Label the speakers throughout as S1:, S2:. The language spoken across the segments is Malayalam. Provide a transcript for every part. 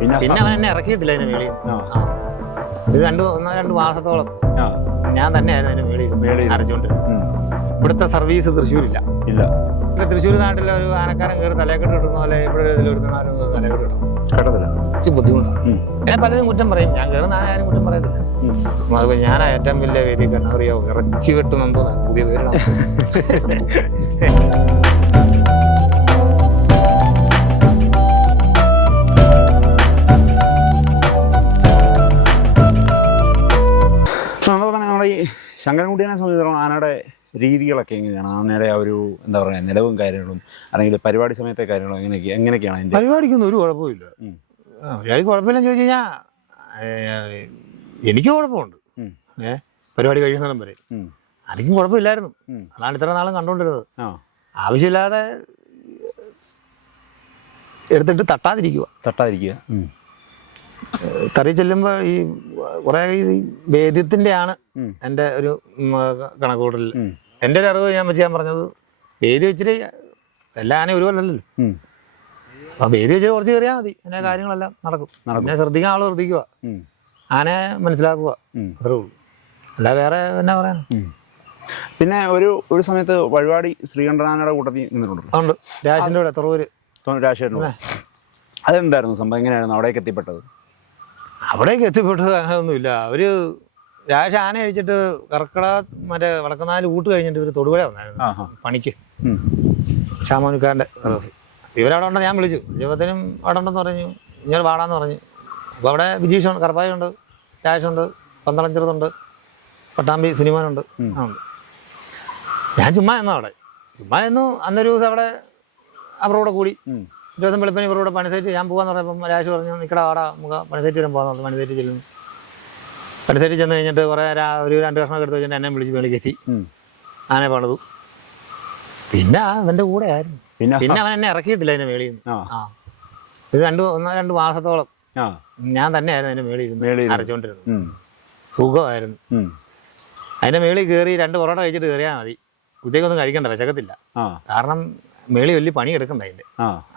S1: പിന്നെ
S2: അവൻ എന്നെ ഇറക്കിയിട്ടില്ല അതിന് മേളിൽ. ഒരു രണ്ട് ഒന്നോ രണ്ട് മാസത്തോളം ഞാൻ തന്നെയായിരുന്നു അതിന് മേളിൽ
S1: ഉം.
S2: ഇവിടുത്തെ സർവീസ് തൃശ്ശൂരില്ല.
S1: ഇല്ല.
S2: ഇവിടെ തൃശ്ശൂർ നാട്ടിലെ ഒരു ആനക്കാരൻ കയറി തലക്കെട്ട് കിട്ടുന്ന പോലെ ഇവിടെ ഇതിലൊരുത്തമാരും തലക്കെട്ട് കിട്ടും
S1: കേട്ടതില്ല.
S2: ഇച്ചിരി ബുദ്ധിമുട്ടാണ്
S1: ഞാൻ
S2: എന്നെ പലരും കുറ്റം പറയും. ഞാൻ കയറുന്ന ആരും കുറ്റം പറയത്തില്ല. അതുപോലെ ഞാൻ ഏറ്റവും വലിയ വേദിക്കാരൻ അറിയാവോ ഇറച്ചി കെട്ടുന്നുണ്ടോ പുതിയ പേരാണ്
S1: ഈ ശങ്കരൻകുട്ടിയെ സംബന്ധിച്ചിടത്തോളം ആനയുടെ രീതികളൊക്കെ എങ്ങനെയാണ്? ആനയുടെ ആ ഒരു എന്താ പറയുക നിലവും കാര്യങ്ങളും അല്ലെങ്കിൽ പരിപാടി സമയത്തെ കാര്യങ്ങളും എങ്ങനെയൊക്കെ എങ്ങനെയൊക്കെയാണ് അതിന്റെ
S2: പരിപാടിക്കൊന്നും ഒരു കുഴപ്പമില്ല
S1: പരിപാടി
S2: പരിപാടിക്ക് കുഴപ്പമില്ലെന്ന് ചോദിച്ചു കഴിഞ്ഞാൽ എനിക്ക് കുഴപ്പമുണ്ട്. ഏ പരിപാടി കഴിയുന്നിടം വരെ. എനിക്കും കുഴപ്പമില്ലായിരുന്നു. അതാണ് ഇത്ര നാളും കണ്ടുകൊണ്ടിരുന്നത്. ആവശ്യമില്ലാതെ എടുത്തിട്ട് തട്ടാതിരിക്കുക.
S1: തട്ടാതിരിക്കുക.
S2: തറി ചെല്ലുമ്പോൾ ഈ കുറേ ഈ വേദ്യത്തിന്റെയാണ്
S1: ഉം.
S2: എന്റെ ഒരു ഉം. എന്റെ ഒരു അറിവ് ഞാൻ വെച്ച് ഞാൻ പറഞ്ഞത് വേദി വെച്ചിട്ട് എല്ലാ ആനയും
S1: ഒരുപോലല്ലോ.
S2: അപ്പോൾ വേദി വെച്ച് കുറച്ച് കയറിയാൽ മതി. എന്റെ കാര്യങ്ങളെല്ലാം നടക്കും. ഞാൻ ശ്രദ്ധിക്കാൻ ആൾ ശ്രദ്ധിക്കുക. ആനയെ മനസ്സിലാക്കുക. അത്രേ ഉള്ളൂ. അല്ല വേറെ എന്നാ പറയാൻ
S1: പിന്നെ ഒരു ഒരു സമയത്ത് വഴിപാടി ശ്രീകണ്ഠനാനയുടെ കൂട്ടത്തിൽ നിന്നിട്ടുണ്ട്
S2: ഉണ്ട്. രാശിന്റെ കൂടെ തുറവൂര്
S1: രാശേട്ടനോട് അതെന്തായിരുന്നു സംഭവം? എങ്ങനെയായിരുന്നു? അവിടേക്ക് എത്തിപ്പെട്ടത്?
S2: അവിടേക്ക് എത്തിപ്പെട്ടത് അങ്ങനെയൊന്നുമില്ല. അവർ രാശ ആന കഴിച്ചിട്ട് കർക്കിടക മറ്റേ വടക്കനാല് കൂട്ട് കഴിഞ്ഞിട്ട് ഇവർ തൊടുപുഴ വന്നായിരുന്നു. പണിക്ക്.
S1: ഉം.
S2: ഷാമോനുക്കാരന്റെ ഇവരവിടെ ഉണ്ടോ ഞാൻ വിളിച്ചു. ജീവിതത്തിനും അവിടെ ഉണ്ടെന്ന് പറഞ്ഞു. ഇങ്ങനെ വാടാന്ന് പറഞ്ഞു. അപ്പോൾ അവിടെ വിജീഷുണ്ട് കർപ്പായുണ്ട് രാജുണ്ട് പന്തളഞ്ചിറതുണ്ട് പട്ടാമ്പി സിനിമാനുണ്ട്. ഉണ്ട്. ഞാൻ ചുമ്മാ എന്നോ അവിടെ. ചുമ്മാ എന്നു അന്നൊരു ദിവസം അവിടെ അവരുടെ കൂടി. ഒരു ദിവസം വെളുപ്പിന് ഇവരുടെ പണി സൈറ്റ് ഞാൻ പോകാന്ന് പറഞ്ഞപ്പം രാജു പറഞ്ഞു നിൽക്കടാ ആടാ നമുക്ക് പണി സൈറ്റ് വരാൻ പോകാന്ന് പറഞ്ഞു. പണി സൈറ്റ് ചെല്ലുന്നു. സൈറ്റ് ചെന്ന് കഴിഞ്ഞിട്ട് കുറേ ഒരു രണ്ട് വർഷം എടുത്ത് വെച്ചിട്ട് എന്നെ വിളിച്ച് മേളിൽ കയറ്റി. ആനെ പണിതു. പിന്നെ അവന്റെ കൂടെ ആയിരുന്നു.
S1: പിന്നെ?
S2: അവൻ എന്നെ ഇറക്കിയിട്ടില്ല അതിന്റെ മേളിൽ നിന്ന്.
S1: ആ.
S2: ഒരു രണ്ട് ഒന്നോ രണ്ട് മാസത്തോളം ഞാൻ തന്നെയായിരുന്നു അതിന്റെ മേളിൽ ഇരുന്ന്. അരച്ചോണ്ടിരുന്നത്. സുഖമായിരുന്നു.
S1: അതിന്റെ
S2: അതിന്റെ മേളിൽ കയറി രണ്ട് പൊറോട്ട കഴിച്ചിട്ട് കയറിയാൽ മതി. ഉച്ചയ്ക്കൊന്നും കഴിക്കണ്ട വിശക്കത്തില്ല. കാരണം മേളി വലിയ പണി എടുക്കണ്ട അതിന്റെ.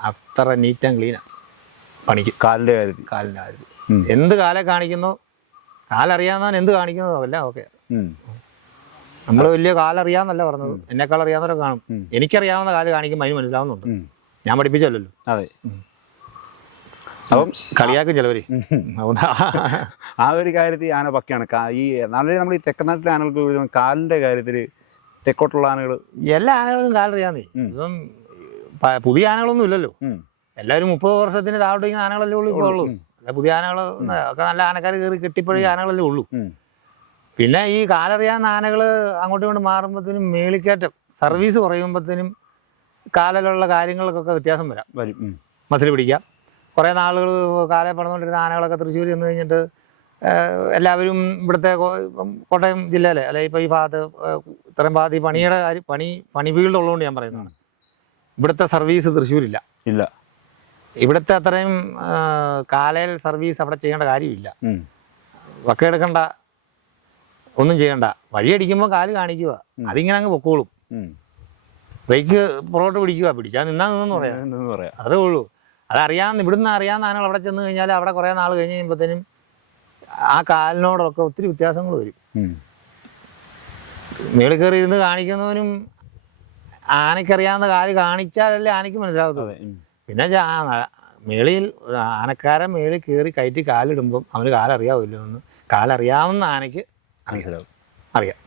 S2: അത്ര നീറ്റ് ആൻഡ് ക്ലീനാ പണിക്ക്.
S1: കാലിന്റെ കാര്യത്തിൽ.
S2: കാലിന്റെ കാര്യത്തിൽ. എന്ത് കാലെ കാണിക്കുന്നോ കാലറിയാവുന്നവൻ എന്ത് കാണിക്കുന്നതോ അല്ല ഓക്കെ. നമ്മൾ വലിയ കാലറിയാന്നല്ല പറഞ്ഞത്. എന്നെക്കാൾ അറിയാവുന്നവരെ കാണും. എനിക്കറിയാവുന്ന കാൽ കാണിക്കുമ്പോൾ അതിന് മനസ്സിലാവുന്നുണ്ട്. ഞാൻ പഠിപ്പിച്ചല്ലോ
S1: അതെ. അപ്പം
S2: കളിയാക്കും ചിലവര്.
S1: ആ ഒരു കാര്യത്തിൽ ആന പക്കയാണ്. ഈ നല്ല നമ്മൾ ഈ തെക്കനാട്ടിലെ ആനകൾക്ക് കാലിന്റെ കാര്യത്തിൽ കാര്യത്തിൽ തെക്കോട്ടുള്ള ആനകൾ
S2: എല്ലാ ആനകൾക്കും കാലറിയാന്നേ. ഇപ്പം പുതിയ ആനകളൊന്നും ഇല്ലല്ലോ. എല്ലാവരും മുപ്പത് വർഷത്തിന് താഴോട്ടേക്ക് ആനകളല്ലേ ഉള്ളൂ ഇപ്പോൾ ഉള്ളൂ. പുതിയ ആനകൾ ഒക്കെ നല്ല ആനക്കാർ കയറി കെട്ടിപ്പഴയ ആനകളല്ലേ ഉള്ളൂ. പിന്നെ ഈ കാലറിയാവുന്ന ആനകൾ അങ്ങോട്ടും ഇങ്ങോട്ടും മാറുമ്പോഴത്തേനും മേളിക്കയറ്റം സർവീസ് കുറയുമ്പോഴത്തേനും കാലിലുള്ള കാര്യങ്ങൾക്കൊക്കെ വ്യത്യാസം വരാം.
S1: വരും.
S2: മസിൽ പിടിക്കാം. കുറേ നാളുകൾ കാലെ പടന്നുകൊണ്ടിരുന്ന ആനകളൊക്കെ തൃശ്ശൂർ ചെന്ന് കഴിഞ്ഞിട്ട് എല്ലാവരും ഇവിടുത്തെ ഇപ്പം കോട്ടയം ജില്ലയിലെ അല്ലെ ഇപ്പോൾ ഈ ഭാഗത്ത് ഇത്രയും ഭാഗത്ത് ഈ പണിയുടെ കാര്യം പണി പണി ഫീൽഡ് ഉള്ളതുകൊണ്ട് ഞാൻ പറയുന്നതാണ്. ഇവിടുത്തെ സർവീസ് തൃശ്ശൂരില്ല.
S1: ഇല്ല.
S2: ഇവിടുത്തെ അത്രയും കാലയിൽ സർവീസ് അവിടെ ചെയ്യേണ്ട കാര്യമില്ല. വക്കെടുക്കണ്ട ഒന്നും ചെയ്യണ്ട. വഴിയടിക്കുമ്പോൾ കാൽ കാണിക്കുക. അതിങ്ങനെ അങ്ങ് പൊക്കോളും. ബ്രേക്ക് പുറകോട്ട് പിടിക്കുക. പിടിച്ചാൽ നിന്നാ നിന്നെന്ന് പറയാം. അത്രേ ഉള്ളൂ. അതറിയാവുന്ന ഇവിടുന്ന് അറിയാവുന്ന ആനകൾ അവിടെ ചെന്ന് കഴിഞ്ഞാൽ അവിടെ കുറേ നാൾ കഴിഞ്ഞ് കഴിയുമ്പോഴത്തേനും ആ കാലിനോടൊക്കെ ഒത്തിരി വ്യത്യാസങ്ങൾ വരും. മേളിൽ കയറി ഇരുന്ന് കാണിക്കുന്നവനും ആനയ്ക്കറിയാവുന്ന കാൽ കാണിച്ചാലല്ലേ ആനയ്ക്ക് മനസ്സിലാകത്തുള്ളൂ. പിന്നെ മേളിയിൽ ആനക്കാരൻ മേളിൽ കയറി കയറ്റി കാലിടുമ്പം അവന് കാലറിയാവില്ലോ എന്ന്. കാലറിയാവുന്ന ആനയ്ക്ക് അറിയാം. അറിയാം.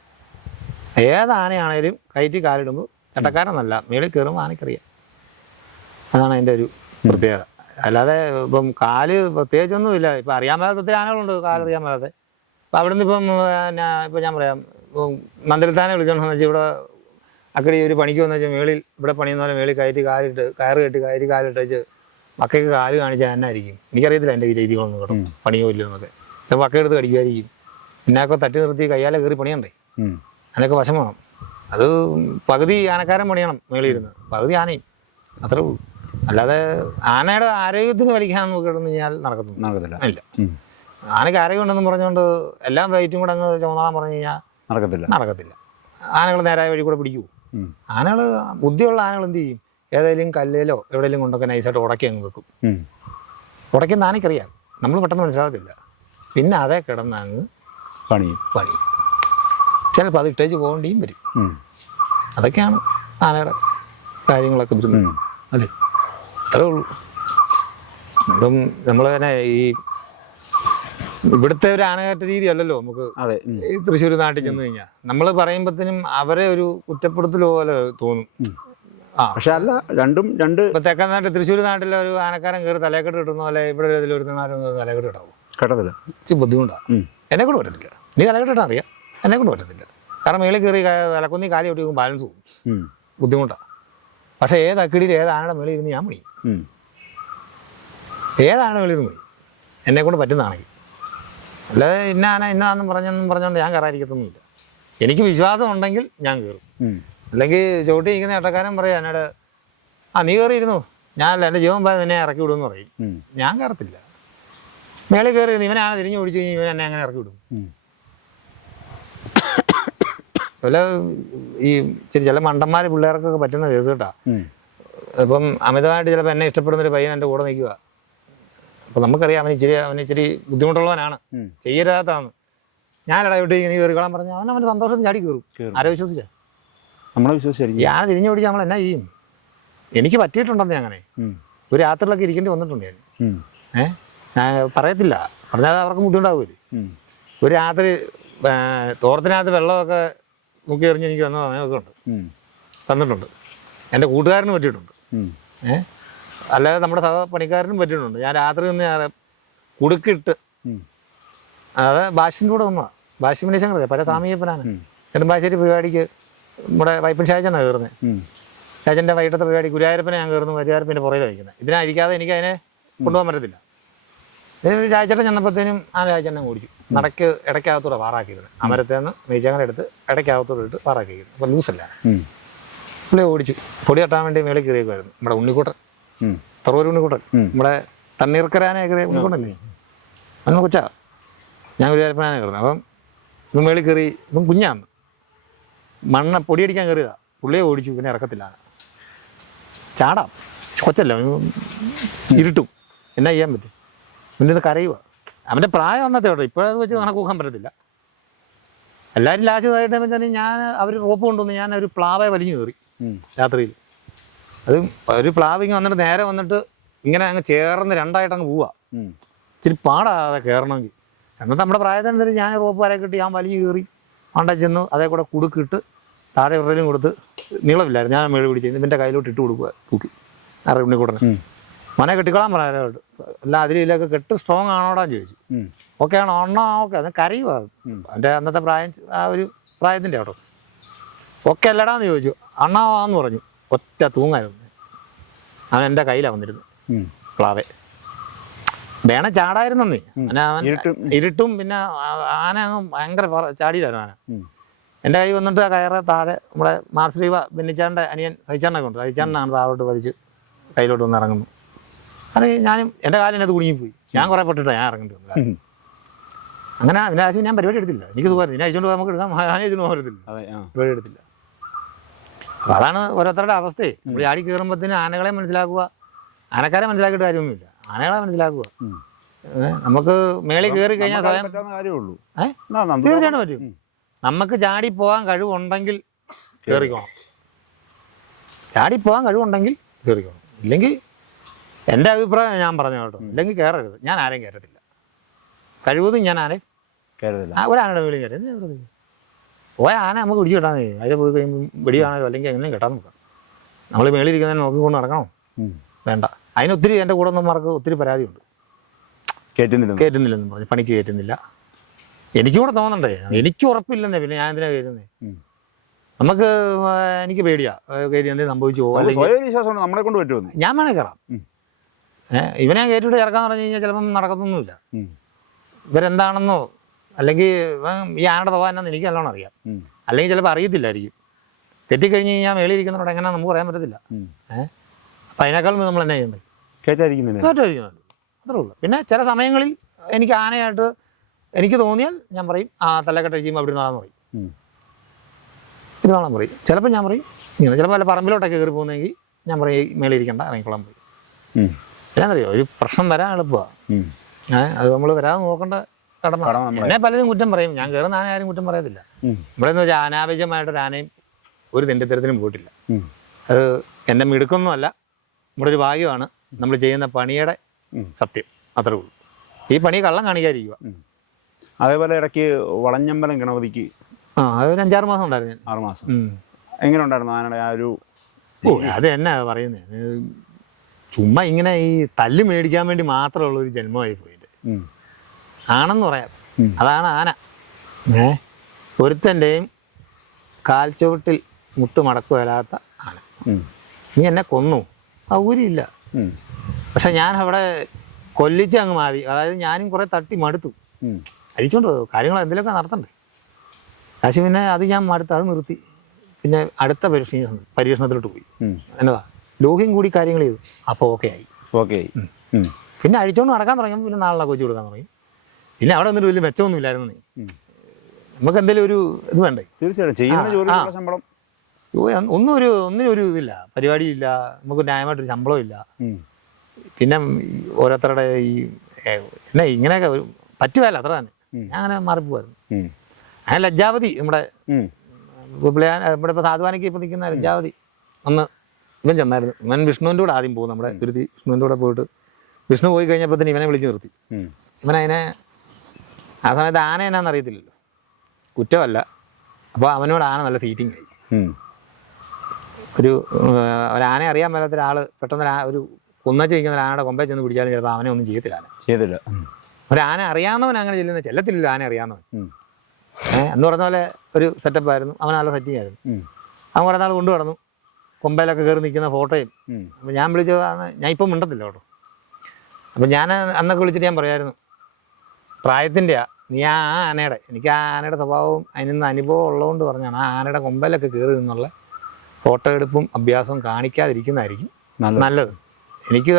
S2: ഏതാനയാണേലും കയറ്റി കാലിടുമ്പോൾ ചട്ടക്കാരനല്ല മേളിൽ കയറുമ്പോൾ ആനയ്ക്കറിയാം. അതാണ് അതിന്റെ ഒരു പ്രത്യേകത. അല്ലാതെ ഇപ്പം കാൽ പ്രത്യേകിച്ചൊന്നുമില്ല. ഇപ്പം അറിയാൻ മേലാത്ത ഒത്തിരി ആനകളുണ്ട് കാലറിയാൻ മേലാത്തെ. അപ്പം അവിടുന്ന് ഇപ്പം പിന്നെ ഇപ്പം ഞാൻ പറയാം മന്ദിരത്താനെ വിളിച്ചോണ്ടെന്ന് വെച്ചാൽ ഇവിടെ അക്കടി ഒരു പണിക്ക് വന്നു വെച്ചാൽ മേളിൽ ഇവിടെ പണിയെന്ന് പറഞ്ഞാൽ മേളിൽ കയറ്റി കാലിട്ട് കയറ് കെട്ടി കയറ്റി കാലിട്ട് വെച്ച് മക്കയ്ക്ക് കാൽ കാണിച്ചാൽ എന്നായിരിക്കും എനിക്കറിയത്തില്ല എന്റെ ഈ രീതികളൊന്നും കേട്ടോ പണിയോ ഇല്ലോ എന്നൊക്കെ. ചിലപ്പോൾ മക്ക എടുത്ത് കടിക്കുമായിരിക്കും. പിന്നാക്കെ തട്ടി നിർത്തി കയ്യാലെ കയറി പണിയണ്ടേ. അതിനൊക്കെ വശം വേണം. അത് പകുതി ആനക്കാരൻ പണിയണം മേളിൽ ഇരുന്ന് പകുതി ആനയും. അത്രേ ഉള്ളൂ. അല്ലാതെ ആനയുടെ ആരോഗ്യത്തിന് വലിക്കാൻ നോക്കിയിട്ടെന്ന് കഴിഞ്ഞാൽ നടക്കുന്നു
S1: നടക്കത്തില്ല.
S2: ഇല്ല. ആനയ്ക്ക് ആരോഗ്യം ഉണ്ടെന്ന് പറഞ്ഞുകൊണ്ട് എല്ലാം വെയിറ്റും കൂടെ അങ്ങ് ചുമന്നോളാൻ പറഞ്ഞു കഴിഞ്ഞാൽ
S1: നടക്കത്തില്ല.
S2: നടക്കത്തില്ല. ആനകൾ നേരായ വഴി കൂടെ പിടിക്കൂ
S1: ഉം.
S2: ആനകൾ ബുദ്ധിയുള്ള ആനകൾ എന്ത് ചെയ്യും? ഏതെങ്കിലും കല്ലിലോ എവിടെയെങ്കിലും കൊണ്ടൊക്കെ നൈസായിട്ട് ഉടക്കി അങ്ങ് വെക്കും. ഉടക്കുന്ന ആനയ്ക്കറിയാം. നമ്മൾ പെട്ടെന്ന് മനസ്സിലാകത്തില്ല. പിന്നെ അതേ കിടന്ന് അങ്ങ്
S1: പണി
S2: പണി ചിലപ്പോൾ അത് ഇട്ടേച്ച് പോകേണ്ടിയും വരും. അതൊക്കെയാണ് ആനയുടെ കാര്യങ്ങളൊക്കെ വരുന്നത്. അല്ലേ? അത്രേ ഉള്ളൂ. ഇപ്പം നമ്മൾ തന്നെ ഈ ഇവിടുത്തെ ഒരു ആനകയറ്റ രീതി അല്ലല്ലോ നമുക്ക്
S1: അതെ.
S2: ഈ തൃശ്ശൂർ നാട്ടിൽ ചെന്ന് കഴിഞ്ഞാൽ നമ്മൾ പറയുമ്പോഴത്തേനും അവരെ ഒരു കുറ്റപ്പെടുത്തൽ പോലെ തോന്നും. ആ.
S1: പക്ഷെ അല്ല രണ്ടും രണ്ട്
S2: ഇപ്പൊ തെക്കൻ നാട്ടിൽ തൃശ്ശൂർ നാട്ടിലെ ഒരു ആനക്കാരൻ കയറി തലക്കെട്ട് കിട്ടുന്ന പോലെ ഇവിടെ ഒരു ഒരു തലക്കെട്ട് കിട്ടാവും
S1: കേട്ടതില്ല
S2: ഇച്ചിരി ബുദ്ധിമുട്ടാണ്. എന്നെ കൊണ്ട് പറ്റത്തില്ല. നീ തലക്കെട്ട് ഇട്ടാൻ അറിയാം എന്നെ കൊണ്ട് പറ്റത്തില്ല. കാരണം മേളിൽ കയറി തലക്കൊന്നി കാലി ഒട്ടി ബാലൻസ് പോകും. ബുദ്ധിമുട്ടാണ് പക്ഷെ ഏത് അക്കിടിയിൽ ഏത് ആനയുടെ മേളിൽ ഇരുന്ന് ഞാൻ മണി. ഏതാണ് മേളിൽ ഇരുന്ന് മണി? എന്നെ കൊണ്ട് പറ്റുന്നതാണെങ്കിൽ. അല്ലാതെ ഇന്ന ആന ഇന്നാന്നും പറഞ്ഞെന്നും പറഞ്ഞുകൊണ്ട് ഞാൻ കയറാതിരിക്കത്തൊന്നുമില്ല. എനിക്ക് വിശ്വാസം ഉണ്ടെങ്കിൽ ഞാൻ കയറും. അല്ലെങ്കിൽ ചോട്ടി ഇരിക്കുന്ന ഏട്ടക്കാരൻ പറയാം എന്നോട് ആ നീ കയറിയിരുന്നു? ഞാനല്ല എന്റെ ജീവൻ പോയത് നിന്നെ ഇറക്കി വിടുമെന്ന് പറയും. ഞാൻ കയറത്തില്ല. മേളിൽ കയറിയിരുന്നു ഇവനെ ആന തിരിഞ്ഞു ഓടിച്ചു കഴിഞ്ഞാൽ ഇവൻ എന്നെ അങ്ങനെ ഇറക്കി വിടും.
S1: അല്ല
S2: അതുപോലെ ഈ ചെറിയ ചില മണ്ടന്മാർ പിള്ളേർക്കൊക്കെ പറ്റുന്ന കേസ് കേട്ടാ. ഇപ്പം അമിതമായിട്ട് ചിലപ്പോൾ എന്നെ ഇഷ്ടപ്പെടുന്ന ഒരു പയ്യൻ എന്റെ കൂടെ നിൽക്കുക അപ്പം നമുക്കറിയാം അവൻ ഇച്ചിരി അവൻ ഇച്ചിരി ബുദ്ധിമുട്ടുള്ളവനാണ്. ചെയ്യരുതാത്തതാണ്. ഞാനടാ വിട്ട് നീ കയറിക്കോളാൻ പറഞ്ഞു അവൻ അവന്റെ സന്തോഷം ചാടി കയറും. ആരെ വിശ്വസിച്ചാ?
S1: നമ്മളെ വിശ്വസിച്ചായിരിക്കും.
S2: ഞാൻ തിരിഞ്ഞു പിടിച്ച് നമ്മൾ എന്നാ ചെയ്യും? എനിക്ക് പറ്റിയിട്ടുണ്ടെന്ന് അങ്ങനെ. ഒരു രാത്രിയിലൊക്കെ ഇരിക്കേണ്ടി വന്നിട്ടുണ്ട് ഞാൻ. ഏഹ് ഞാൻ പറയത്തില്ല. പറഞ്ഞാൽ അവർക്ക് ബുദ്ധിമുട്ടാവില്ലേ ഒരു രാത്രി തോർത്തിനകത്ത് വെള്ളമൊക്കെ മുക്കി എറിഞ്ഞ് എനിക്ക് വന്ന സമയമൊക്കെ ഉണ്ട്. തന്നിട്ടുണ്ട്. എന്റെ കൂട്ടുകാരന് പറ്റിയിട്ടുണ്ട്.
S1: ഉം.
S2: അല്ലാതെ നമ്മുടെ സഹപണിക്കാരനും പറ്റിയിട്ടുണ്ട്. ഞാൻ രാത്രി നിന്ന് ഞാൻ കുടുക്കിട്ട്
S1: അതായത്
S2: അത് ബാഷിന്റെ കൂടെ വന്നതാണ് ബാഷി മിനീശൻ അറിയാം പല സാമീയപ്പനാണ് നെടുമ്പാശ്ശേരി പരിപാടിക്ക് നമ്മുടെ വൈപ്പൻ ഷാജനാണ് കയറുന്നത്. ഷാജന്റെ വൈകിട്ടത്തെ പരിപാടി ഗുരുവായൂരപ്പനെ ഞാൻ കയറുന്നു ഗുരുവായൂരപ്പന്റെ പുറകിൽ വയ്ക്കുന്നത് ഇതിനഴിക്കാതെ എനിക്ക് അതിനെ കൊണ്ടുപോകാൻ പറ്റത്തില്ല. രാജേട്ടൻ ചെന്നപ്പോഴത്തേനും ആ രാജേട്ടനെ ഓടിച്ചു. നടക്ക് ഇടയ്ക്കകത്തൂടെ പാറാക്കിയിരുന്നു. അമരത്തേന്ന് നിന്ന് നെയ്ച്ചങ്ങനെ എടുത്ത് ഇടയ്ക്കകത്തൂടെ ഇട്ട് പാറാക്കിയിരുന്നു. അപ്പോൾ ലൂസല്ല. പുള്ളി ഓടിച്ചു. പൊടി തട്ടാൻ വേണ്ടി മേളിൽ കയറിയേക്കുമായിരുന്നു നമ്മുടെ ഉണ്ണിക്കൂട്ടൻ. തറവൂർ ഉണ്ണിക്കുട്ടൻ. നമ്മുടെ തണ്ണീർക്കരാനെ ഉണ്ണിക്കുട്ടല്ലേ അന്ന് കൊച്ചാ. ഞാൻ ഗുരുവായൂരപ്പനാനെ കയറുന്നത് അപ്പം ഇന്ന് മേളിൽ കയറി ഇപ്പം കുഞ്ഞാന്ന്. മണ്ണ പൊടിയടിക്കാൻ കയറിയതാ. പുള്ളിയെ ഓടിച്ചു. പിന്നെ ഇറക്കത്തില്ല. ചാടാം. കൊച്ചല്ല ഇരുട്ടും. എന്നാ ചെയ്യാൻ പറ്റും? പിന്നെ ഇത് കരയുക അവന്റെ പ്രായം അന്നത്തെ കേട്ടോ. ഇപ്പോഴത് വെച്ച് കണക്ക് കൂക്കാൻ പറ്റത്തില്ല. എല്ലാവരും ലാസ്റ്റ് ഞാൻ അവർ റോപ്പ് കൊണ്ടുവന്ന് ഞാൻ ഒരു പ്ലാവെ വലിഞ്ഞു കയറി. രാത്രിയിൽ. അത് ഒരു പ്ലാവിങ് വന്നിട്ട് നേരെ വന്നിട്ട് ഇങ്ങനെ അങ്ങ് ചേർന്ന് രണ്ടായിട്ട് അങ്ങ്
S1: പോവാ
S2: ഇച്ചിരി പാടാതെ കയറണമെങ്കിൽ. എന്നാൽ നമ്മുടെ പ്രായത്തിനനുസരിച്ച് ഞാൻ റോപ്പ് വരെ കിട്ടി ഞാൻ വലിഞ്ഞു കയറി മണ്ടയിൽ ചെന്ന് അതേ കൂടെ കുടുക്കിട്ട് താഴെ ഇറലും കൊടുത്ത് നീളമില്ലായിരുന്നു. ഞാൻ മേളിൽ പിടിച്ച് ഇവന്റെ കയ്യിലോട്ട് ഇട്ട് കൊടുക്കുക തൂക്കി. ആറ് ഉണ്ണിക്കൂടനെ
S1: കൂടെ
S2: മനെ കെട്ടിക്കോളാൻ പറയാനോട്ട് അല്ല അതിൽ ഇതിലൊക്കെ കെട്ട് സ്ട്രോങ് ആണോടാ ചോദിച്ചു. ഓക്കെ ആണോ ഒണ്ണോ ഓക്കെ. അത് കരയുക എന്റെ അന്നത്തെ പ്രായം ആ ഒരു പ്രായത്തിന്റെ കേട്ടോ. ഓക്കെ അല്ലടാന്ന് ചോദിച്ചു. അണ്ണാവാന്ന് പറഞ്ഞു. ഒറ്റ തൂങ്ങായിരുന്നു. അവൻ എന്റെ കയ്യിലാണ്
S1: വന്നിരുന്നു.
S2: പ്ലാവെ. വേണം ചാടായിരുന്നേ അവൻ
S1: ഇരുട്ടും.
S2: പിന്നെ ആന ഭയങ്കര ചാടിയിലായിരുന്നു ആന. എന്റെ കൈ വന്നിട്ട് ആ കയറ് താഴെ നമ്മുടെ മാർസ്ലീവ ബെന്നിച്ചാന്റെ അനിയൻ സഹിച്ചാണ്ടൊക്കെ ഉണ്ട് സഹിച്ചാണ്ടാണ് താഴോട്ട് വലിച്ച് കയ്യിലോട്ട് വന്ന് ഇറങ്ങുന്നു അത് ഞാനും എന്റെ കാലിനത് കുടുങ്ങിപ്പോയി. ഞാൻ കുറേ പെട്ടിട്ട് ഞാൻ ഇറങ്ങേണ്ടി വന്നു അങ്ങനെ പിന്നെ ഞാൻ പരിപാടി എടുത്തില്ല. എനിക്ക് സുഖമായിരുന്നു. ഇനി അഴിച്ചുകൊണ്ട് പോകാൻ നമുക്ക് എടുക്കാം. ഞാൻ പോകാൻ പറ്റത്തില്ല. പരിപാടി എടുത്തില്ല. അതാണ് ഓരോരുത്തരുടെ അവസ്ഥയെ. നമ്മൾ ചാടി കയറുമ്പോഴത്തേന് ആനകളെ മനസ്സിലാക്കുക. ആനക്കാരെ മനസ്സിലാക്കിയിട്ട് കാര്യമൊന്നുമില്ല. ആനകളെ മനസ്സിലാക്കുക. നമുക്ക് മേളിൽ കയറി കഴിഞ്ഞാൽ സ്വയം
S1: കാര്യമുള്ളൂ.
S2: തീർച്ചയായിട്ടും പറ്റും. നമുക്ക് ചാടി പോകാൻ കഴിവുണ്ടെങ്കിൽ കയറിക്കോണം. ചാടി പോകാൻ കഴിവുണ്ടെങ്കിൽ കയറിക്കോണം. ഇല്ലെങ്കിൽ എന്റെ അഭിപ്രായം ഞാൻ പറഞ്ഞു കേട്ടോ. ഇല്ലെങ്കിൽ കയറരുത്. ഞാൻ ആരെയും കയറത്തില്ല കഴിവതും ഞാൻ ആരെയും
S1: കയറത്തില്ല
S2: ആ ഒരാനയുടെ മേളിൽ കയറി. പോയ ആന നമുക്ക് പിടിച്ചു കിട്ടാൻ അതിൽ പോയി കഴിയുമ്പോൾ വെടിയാണല്ലോ അല്ലെങ്കിൽ അങ്ങനെ കെട്ടാൻ നോക്കാം. നമ്മൾ മേളിലിരിക്കുന്നതിനെ നോക്കിക്കൊണ്ട് നടക്കണോ. വേണ്ട. അതിനൊത്തിരി എന്റെ കൂടെ നിന്നമാർക്ക് ഒത്തിരി പരാതിയുണ്ട്.
S1: കയറ്റുന്നില്ല
S2: കയറ്റുന്നില്ലെന്ന് പറഞ്ഞു. പണിക്ക് കയറ്റുന്നില്ല എനിക്കും കൂടെ തോന്നണ്ടേ? എനിക്ക് ഉറപ്പില്ലെന്നേ പിന്നെ ഞാൻ എന്തിനാ കയറ്റുന്നേ നമുക്ക് എനിക്ക് പേടിയാ. കയറി എന്തെങ്കിലും സംഭവിച്ചു പോകും അല്ലെങ്കിൽ
S1: നമ്മളെ കൊണ്ട് പറ്റുമോ
S2: ഞാൻ വേണേ കയറാം ഇവനെ കയറ്റിട്ട് ഇറക്കാന്ന് പറഞ്ഞു കഴിഞ്ഞാൽ ചിലപ്പം നടക്കത്തൊന്നുമില്ല. ഇവരെന്താണെന്നോ അല്ലെങ്കിൽ ഈ ആനയുടെ സ്വഭാവം എന്നാന്ന് എനിക്ക് നല്ലോണം അറിയാം. അല്ലെങ്കിൽ ചിലപ്പോൾ അറിയത്തില്ലായിരിക്കും. തെറ്റിക്കഴിഞ്ഞ് കഴിഞ്ഞാൽ മേളിയിരിക്കുന്നവരോട് എങ്ങനെ നമുക്ക് പറയാൻ പറ്റത്തില്ല. ഏഹ് അപ്പം അതിനേക്കാളും നമ്മൾ എന്നാ ചെയ്യേണ്ടത്
S1: കയറ്റാതിരിക്കുന്നില്ല
S2: കേട്ടായിരിക്കും അത്രേ ഉള്ളൂ. പിന്നെ ചില സമയങ്ങളിൽ എനിക്ക് ആനയായിട്ട് എനിക്ക് തോന്നിയാൽ ഞാൻ പറയും ആ തലക്കെട്ട് ചെയ്യുമ്പോൾ അവിടെ നാളെ പറയും.
S1: ഇത്
S2: ഇരുന്നാളാൻ പറയും. ചിലപ്പോൾ ഞാൻ പറയും ഇങ്ങനെ ചിലപ്പോൾ വല്ല പറമ്പിലോട്ടൊക്കെ കയറി പോകുന്നെങ്കിൽ ഞാൻ പറയും "ഏയ് മേളിൽ പോയി. ഇറങ്ങിക്കോളാൻ പറയും ഒരു പ്രശ്നം വരാൻ എളുപ്പമാണ്. ഏഹ് അത് നമ്മൾ വരാതെ നോക്കേണ്ട കടമ എന്നെ പലരും കുറ്റം പറയും. ഞാൻ കയറുന്ന ആന ആരും കുറ്റം പറയത്തില്ല. ഇവിടെ എന്ന് വെച്ചാൽ അനാവശ്യമായിട്ടൊരു ആനയും ഒരു തെണ്ടിത്തരത്തിനും പോയിട്ടില്ല. അത് എന്റെ മിടുക്കൊന്നുമല്ല. നമ്മുടെ ഒരു ഭാഗ്യമാണ് നമ്മൾ ചെയ്യുന്ന പണിയുടെ സത്യം. അത്രേ ഉള്ളൂ. ഈ പണി കള്ളം കാണിക്കാതിരിക്കുക
S1: അതേപോലെ ഇടയ്ക്ക് വളഞ്ഞമ്പലം ഗണപതിക്ക്
S2: ആ അതൊരു അഞ്ചാറ് മാസം ഉണ്ടായിരുന്നു.
S1: ആറ്
S2: മാസം.
S1: എങ്ങനെ ഉണ്ടായിരുന്നു ആനയുടെ ആ ഒരു
S2: ഓ അത് എന്നാ പറയുന്നത് ചുമ്മാ ഇങ്ങനെ ഈ തല്ല് മേടിക്കാൻ വേണ്ടി മാത്രമുള്ള ഒരു ജന്മമായി പോയിട്ട്. ആണെന്ന് പറയാം. അതാണ് ആന. ഏ? ഒരുത്തന്റെയും കാൽച്ചുവട്ടിൽ മുട്ട് മടക്ക് വരാത്ത ആന നീ എന്നെ കൊന്നു. സൗകര്യമില്ല. പക്ഷെ ഞാൻ അവിടെ കൊല്ലിച്ച് അങ്ങ് മാറി അതായത് ഞാനും കുറേ തട്ടി മടുത്തു. അഴിച്ചോണ്ട് പോകും കാര്യങ്ങൾ എന്തെങ്കിലുമൊക്കെ നടത്തണ്ടേ? പക്ഷെ പിന്നെ അത് ഞാൻ മടുത്ത് അത് നിർത്തി. പിന്നെ അടുത്ത പരീക്ഷണം പരീക്ഷണത്തിലോട്ട് പോയി. എന്നതാ. ലോഹ്യം കൂടി കാര്യങ്ങൾ ചെയ്തു. അപ്പോൾ ഓക്കെ ആയി.
S1: ഓക്കെ ആയി.
S2: പിന്നെ അഴിച്ചോണ്ട് നടക്കാൻ തുടങ്ങിയപ്പോൾ പിന്നെ നാളെ കൊച്ചു കൊടുക്കാൻ തുടങ്ങി. പിന്നെ അവിടെ ഒന്നും വലിയ മെച്ചമൊന്നും ഇല്ലായിരുന്നു നീ നമുക്ക് എന്തെങ്കിലും ഒരു ഇത് വേണ്ടേ?
S1: തീർച്ചയായിട്ടും ചെയ്യുന്ന ജോലിയുള്ള ശമ്പളം.
S2: ഒന്നും ഒരു ഒന്നിനും ഒരു ഇതില്ല. പരിപാടിയില്ല. നമുക്ക് ന്യായമായിട്ടൊരു ശമ്പളം ഇല്ല. പിന്നെ ഓരോരുത്തരുടെ ഈ എന്നെ ഇങ്ങനെയൊക്കെ ഒരു പറ്റുമല്ല അത്ര തന്നെ. ഞാൻ അങ്ങനെ മാറിപ്പോവായിരുന്നു. അങ്ങനെ ലജ്ജാവതി നമ്മുടെ നമ്മുടെ ഇപ്പോൾ സാധുവാനിക്ക് ഇപ്പോൾ നിൽക്കുന്ന ലജ്ജാവതി അന്ന് ഇവൻ ചെന്നായിരുന്നു. ഇവൻ വിഷ്ണുവിന്റെ കൂടെ ആദ്യം പോകും നമ്മുടെ തിരുത്തി വിഷ്ണുവിന്റെ കൂടെ പോയിട്ട്. വിഷ്ണു പോയി കഴിഞ്ഞപ്പോൾ തന്നെ ഇവനെ വിളിച്ചു നിർത്തി.
S1: ഉം.
S2: ആ സമയത്ത് ആന എന്നാന്ന് അറിയത്തില്ലല്ലോ. കുറ്റമല്ല. അപ്പോൾ അവനോട് ആന നല്ല സീറ്റിംഗ് ആയി. ഒരു ഏഹ്, അറിയാൻ മേലാത്ത ഒരാൾ പെട്ടെന്ന് ഒരു കുന്നച്ചിരിക്കുന്ന ഒരാനയുടെ കൊമ്പേ ചെന്ന് പിടിച്ചാലും ചിലപ്പോൾ അവനെ ഒന്നും ചെയ്യത്തില്ല ആന.
S1: ചെയ്തില്ല
S2: ഒരാന അറിയാവുന്നവൻ അങ്ങനെ ചെല്ലുന്ന ചെല്ലത്തില്ലല്ലോ ആന അറിയാവുന്നവൻ. ഏഹ് എന്ന് പറഞ്ഞ പോലെ ഒരു സെറ്റപ്പ് ആയിരുന്നു. അവൻ നല്ല സെറ്റിംഗ് ആയിരുന്നു. അവൻ കുറേ നാൾ കൊണ്ടു കടന്നു കൊമ്പയിലൊക്കെ കയറി നിൽക്കുന്ന ഫോട്ടോയും. അപ്പം ഞാൻ വിളിച്ചത് ഞാൻ ഇപ്പം മിണ്ടത്തില്ല കേട്ടോ. അപ്പം ഞാൻ അന്നൊക്കെ വിളിച്ചിട്ട് ഞാൻ പറയായിരുന്നു. പ്രായത്തിന്റെയാ നീ ആ ആനയുടെ എനിക്ക് ആ ആനയുടെ സ്വഭാവവും അതിൽ നിന്ന് അനുഭവം ഉള്ളതുകൊണ്ട് പറഞ്ഞാണ് ആ ആനയുടെ കൊമ്പലൊക്കെ കയറി നിന്നുള്ള ഫോട്ടോ എടുപ്പും അഭ്യാസവും കാണിക്കാതിരിക്കുന്നതായിരിക്കും
S1: നല്ലത്.
S2: എനിക്ക്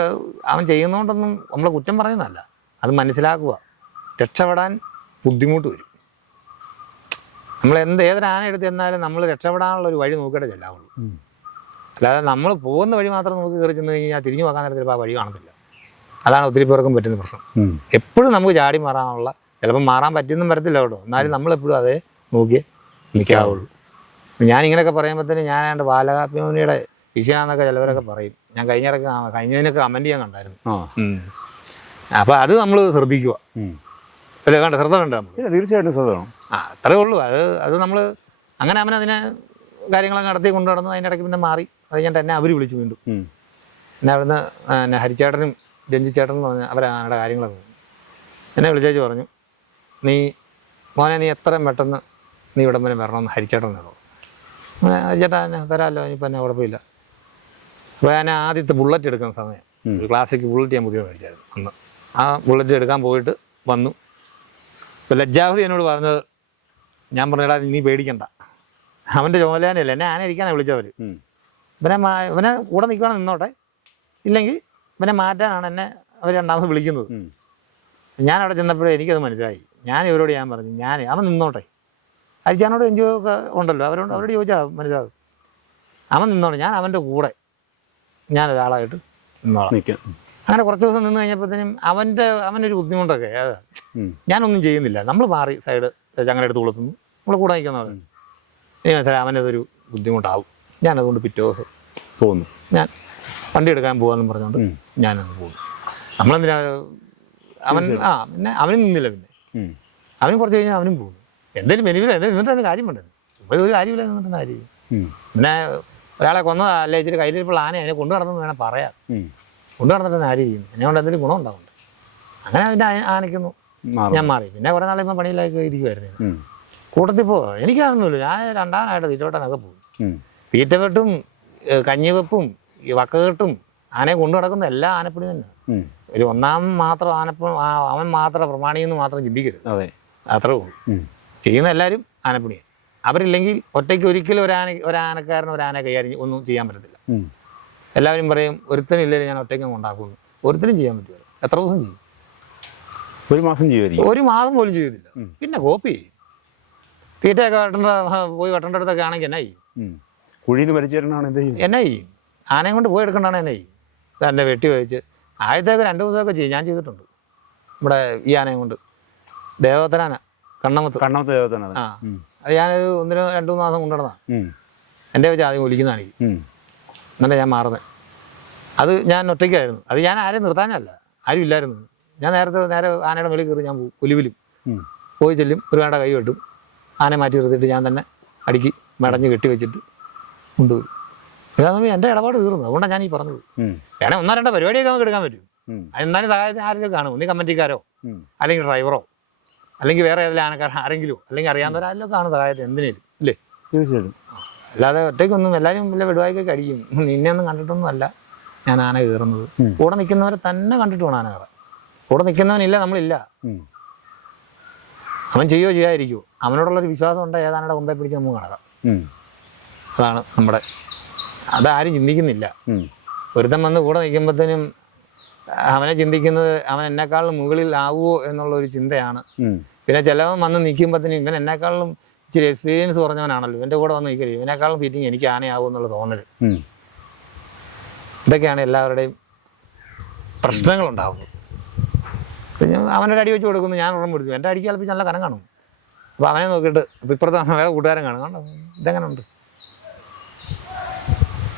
S2: അവൻ ചെയ്യുന്നതുകൊണ്ടൊന്നും നമ്മളെ കുറ്റം പറയുന്നതല്ല. അത് മനസ്സിലാക്കുക. രക്ഷപ്പെടാൻ ബുദ്ധിമുട്ട് വരും. നമ്മൾ എന്ത് ഏതൊരാന എടുത്ത് ചെന്നാലും നമ്മൾ രക്ഷപ്പെടാനുള്ള ഒരു വഴി നോക്കിയിട്ടേ ചെല്ലാവുള്ളൂ. അല്ലാതെ നമ്മൾ പോകുന്ന വഴി മാത്രം നോക്കി കയറി ചെന്ന് കഴിഞ്ഞാൽ തിരിഞ്ഞു പോകാൻ നേരത്തിൽ ആ വഴി കാണത്തില്ല. അതാണ് ഒത്തിരി പേർക്കും പറ്റുന്ന പ്രശ്നം. എപ്പോഴും നമുക്ക് ചാടി മാറാനുള്ള ചിലപ്പോൾ മാറാൻ പറ്റിയെന്നും വരത്തില്ല കേട്ടോ. എന്നാലും നമ്മളെപ്പോഴും അതേ നോക്കി നിൽക്കാവുള്ളൂ. ഞാൻ ഇങ്ങനെയൊക്കെ പറയുമ്പോഴത്തേന് ഞാൻ എന്റെ ബാലകാപ്യമോനിയുടെ വിഷയമാണെന്നൊക്കെ ചിലവരൊക്കെ പറയും. ഞാൻ കഴിഞ്ഞ ഇടയ്ക്ക് കഴിഞ്ഞതിനൊക്കെ കമന്റ് ചെയ്യാൻ കണ്ടായിരുന്നു. അപ്പോൾ അത് നമ്മൾ ശ്രദ്ധിക്കുക. അല്ലേ കണ്ട? ശ്രദ്ധ കണ്ട നമ്മൾ
S1: തീർച്ചയായിട്ടും ശ്രദ്ധ
S2: ആ അത്രേ ഉള്ളൂ. അത് അത് നമ്മൾ അങ്ങനെ അവൻ അതിനെ കാര്യങ്ങളൊക്കെ നടത്തി കൊണ്ടു നടന്നു അതിന്റെ ഇടയ്ക്ക് പിന്നെ മാറി. അത് കഴിഞ്ഞിട്ട് എന്നെ അവർ വിളിച്ചു വീണ്ടും.
S1: പിന്നെ
S2: എന്നെ അവിടുന്ന് ആ, എന്നെ ചേട്ടൻ എന്ന് പറഞ്ഞ അവരാണ് കാര്യങ്ങളൊക്കെ. എന്നെ വിളിച്ചേച്ച് പറഞ്ഞു നീ മോനെ നീ എത്രയും പെട്ടെന്ന് നീ ഇവിടം വരെ വരണമെന്ന് ഹരിച്ചേട്ടൻ പറഞ്ഞു. അങ്ങനെ ഹരിച്ചേട്ടാ എന്നെ വരാമല്ലോ ഇനിയിപ്പോൾ എന്നെ കുഴപ്പമില്ല. അപ്പോൾ ഞാൻ ആദ്യത്തെ ബുള്ളറ്റ് എടുക്കുന്ന സമയം ഒരു ക്ലാസ്സിക്ക് ബുള്ളറ്റ് ഞാൻ പുതിയ മേടിച്ചായിരുന്നു അന്ന്. ആ ബുള്ളറ്റ് എടുക്കാൻ പോയിട്ട് വന്നു. ഇപ്പോൾ ലജ്ജാവതി എന്നോട് പറഞ്ഞത് ഞാൻ പറഞ്ഞടാ നീ പേടിക്കണ്ട. അവന്റെ ചോലാനല്ല എന്നെ ആന അടിക്കാനാണ് വിളിച്ചവർ. ഇവനെ ഇവനെ കൂടെ നിൽക്കുകയാണെങ്കിൽ നിന്നോട്ടെ. ഇല്ലെങ്കിൽ ഇവനെ മാറ്റാനാണ് എന്നെ അവർ രണ്ടാമത് വിളിക്കുന്നത്. ഞാൻ അവിടെ ചെന്നപ്പോഴേ എനിക്കത് മനസ്സിലായി. ഞാൻ ഇവരോട് ഞാൻ പറഞ്ഞു ഞാൻ അവൻ നിന്നോട്ടെ. അരിച്ചാനോട് എൻജിഒ ഒക്കെ ഉണ്ടല്ലോ അവരോട് അവരോട് ചോദിച്ചാൽ മനസ്സിലാവും. അവൻ നിന്നോട്ടെ ഞാൻ അവന്റെ കൂടെ ഞാൻ ഒരാളായിട്ട് നിന്നോളാം. അങ്ങനെ കുറച്ച് ദിവസം നിന്ന് കഴിഞ്ഞപ്പോഴത്തേനും അവന്റെ അവനൊരു ബുദ്ധിമുട്ടൊക്കെ അതാ. ഞാനൊന്നും ചെയ്യുന്നില്ല. നമ്മൾ മാറി സൈഡ് ചങ്ങനെ എടുത്ത് കൊളുത്തുന്നു. നമ്മൾ കൂടെ നിൽക്കുന്നവർ ഇനി മനസ്സിലായി അവനതൊരു ബുദ്ധിമുട്ടാവും. ഞാനതുകൊണ്ട് പിറ്റേ ദിവസം
S1: തോന്നുന്നു
S2: ഞാൻ വണ്ടി എടുക്കാൻ പോകാമെന്ന് പറഞ്ഞുകൊണ്ട്
S1: ഞാൻ
S2: ഞാനങ്ങ് പോകും നമ്മളെന്തിനാ അവൻ ആ പിന്നെ അവനും നിന്നില്ല പിന്നെ. അവനും കുറച്ച് കഴിഞ്ഞാൽ അവനും പോകും എന്തെങ്കിലും ബെനിഫിറ്റ് എന്തെങ്കിലും നിന്നിട്ട് അതിന് കാര്യം വേണ്ടത്. ഇപ്പോൾ ഒരു കാര്യമില്ല നിന്നിട്ട് കാര്യം. പിന്നെ ഒരാളെ കൊന്നതാ അല്ലെ ഇച്ചിരി കയ്യിലിപ്പോൾ ആന അതിനെ കൊണ്ടു നടന്നെന്ന് വേണം പറയാം. കൊണ്ടു നടന്നിട്ട് ആര് ചെയ്യുന്നു? എന്നെ കൊണ്ട് എന്തെങ്കിലും ഗുണം ഉണ്ടാവുന്നുണ്ട്. അങ്ങനെ അതിന്റെ ആനയ്ക്കുന്നു. ഞാൻ മാറി. പിന്നെ കുറേ ഇപ്പം പണിയിലേക്ക് ഇരിക്കുമായിരുന്നു. കൂട്ടത്തിൽ പോ എനിക്കാണെന്നില്ല ഞാൻ രണ്ടാമതായിട്ട് തീറ്റവെട്ടാനൊക്കെ പോകും. തീറ്റവെട്ടും കഞ്ഞിവെപ്പും ഈ വക്കകെട്ടും ആനയെ കൊണ്ടു നടക്കുന്ന എല്ലാ ആനപ്പണി തന്നെ. ഒരു ഒന്നാം മാത്രം ആനപ്പ അവൻ മാത്രം പ്രമാണിയെന്ന് മാത്രം ചിന്തിക്കരുത്.
S1: അതെ.
S2: അത്രേ ഉള്ളൂ. ചെയ്യുന്ന എല്ലാവരും ആനപ്പണിയാണ് അവരില്ലെങ്കിൽ ഒറ്റയ്ക്ക് ഒരിക്കലും ഒരു ആന ഒരു ആനക്കാരൻ ഒരു ആന കൈകാര്യം ഒന്നും ചെയ്യാൻ പറ്റത്തില്ല. എല്ലാവരും പറയും ഒരുത്തനില്ലെങ്കിൽ ഞാൻ ഒറ്റയ്ക്ക് കൊണ്ടാക്കുന്നു ഒരുത്തനും ചെയ്യാൻ പറ്റുമല്ലോ എത്ര ദിവസം ചെയ്യും?
S1: ഒരു മാസം ചെയ്യുമായിരിക്കും.
S2: ഒരു മാസം പോലും ചെയ്തില്ല പിന്നെ കോപ്പി ചെയ്യും. തീറ്റയൊക്കെ വെട്ടേണ്ട പോയി വെട്ടേണ്ട അടുത്തൊക്കെ ആണെങ്കിൽ എന്നാ ചെയ്യും.
S1: കുഴിയിൽ എന്ത് ചെയ്യും?
S2: എന്നാ ചെയ്യും? ആനയും കൊണ്ട് പോയി എടുക്കണ്ടാണ് എന്നെ തന്നെ വെട്ടി വഹിച്ച് ആദ്യത്തേക്ക് രണ്ട് ദിവസമൊക്കെ ചെയ്യും. ഞാൻ ചെയ്തിട്ടുണ്ട്. ഇവിടെ ഈ ആനയും കൊണ്ട്. ദേവത്തനാന കണ്ണമത്ത്.
S1: കണ്ണമത്ത് ദേവത്താണ് അത്
S2: ആ അത് ഞാനൊരു ഒന്നിന് രണ്ട് മൂന്ന് മാസം കൊണ്ടുനടന്നതാണ്
S1: ഉം.
S2: എന്റെ വെച്ച് ആദ്യം ഒലിക്കുന്നതാണ്. എന്നിട്ട് ഞാൻ മാറുന്നത് അത് ഞാൻ ഒറ്റയ്ക്കായിരുന്നു. അത് ഞാൻ ആരെയും നിർത്താനല്ല ആരും ഇല്ലായിരുന്നു. ഞാൻ നേരത്തെ നേരെ ആനയുടെ മേളിൽ കയറി ഞാൻ ഒലിവിലും. പോയി ചെല്ലും. ഒരു വേണ്ട കൈ വെട്ടും. ആനയെ മാറ്റി നിർത്തിയിട്ട് ഞാൻ തന്നെ അടുക്കി മടഞ്ഞ് കെട്ടി വെച്ചിട്ട് കൊണ്ടുപോയി ഇതാണ് എന്റെ ഇടപാട് തീർന്നു. അതുകൊണ്ടാണ് ഞാൻ ഈ പറഞ്ഞത് വേണേ ഒന്നോ രണ്ടോ പരിപാടിയൊക്കെ നമുക്ക് എടുക്കാൻ പറ്റും. എന്നാലും സഹായത്തിന് ആരെങ്കിലും കാണും ഒന്നീ കമ്മിറ്റിക്കാരോ? അല്ലെങ്കിൽ ഡ്രൈവറോ? അല്ലെങ്കിൽ വേറെ ഏതെങ്കിലും ആനക്കാരൻ ആരെങ്കിലും? അല്ലെങ്കിൽ അറിയാവുന്നവരാരെങ്കിലും കാണും സഹായത്തിന്. എന്തിനേലും. ഇല്ലേ?
S1: തീർച്ചയായിട്ടും.
S2: അല്ലാതെ ഒറ്റയ്ക്കൊന്നും എല്ലാവരും വല്ല വെടുവായിക്കൊക്കെ അടിക്കും. നിന്നെ ഒന്നും കണ്ടിട്ടൊന്നും അല്ല ഞാൻ ആന കയറുന്നത്. കൂടെ നിൽക്കുന്നവരെ തന്നെ കണ്ടിട്ട് വേണം ആന കയറാൻ. കൂടെ നിൽക്കുന്നവനില്ല നമ്മളില്ല. അവൻ ചെയ്യോ ചെയ്യാതിരിക്കുമോ അവനോടുള്ളൊരു വിശ്വാസം ഉണ്ട് ഏതാനയുടെ മുമ്പേ പിടിച്ച് നമുക്ക് കണക്കാം. അതാണ് നമ്മുടെ അതാരും ചിന്തിക്കുന്നില്ല. ഒരുത്തം വന്ന് കൂടെ നിൽക്കുമ്പോഴത്തേനും അവനെ ചിന്തിക്കുന്നത് അവൻ എന്നെക്കാളും മുകളിൽ ആവുമോ എന്നുള്ള ഒരു ചിന്തയാണ് പിന്നെ ചിലവൻ വന്ന് നിൽക്കുമ്പോഴത്തേനും ഇവൻ എന്നെക്കാളും ഇച്ചിരി എക്സ്പീരിയൻസ് കുറഞ്ഞവനാണല്ലോ. ഇവന്റെ കൂടെ വന്ന് നിൽക്കരുത്. ഇവനേക്കാളും ഫീറ്റിങ് എനിക്ക് ആനയാവും എന്നുള്ള തോന്നൽ. ഇതൊക്കെയാണ് എല്ലാവരുടെയും പ്രശ്നങ്ങളുണ്ടാവുന്നത്. പിന്നെ അവനൊരു അടി വെച്ച് കൊടുക്കുന്നു. ഞാൻ ഉറം പിടിച്ചു എന്റെ അടിക്ക് ചിലപ്പോൾ നല്ല കനം കാണും. അപ്പോൾ അവനെ നോക്കിയിട്ട് ഇപ്പുറത്തെ വേറെ കൂട്ടുകാരൻ കാണും. കണ്ടോ? ഇതെങ്ങനെ ഉണ്ട്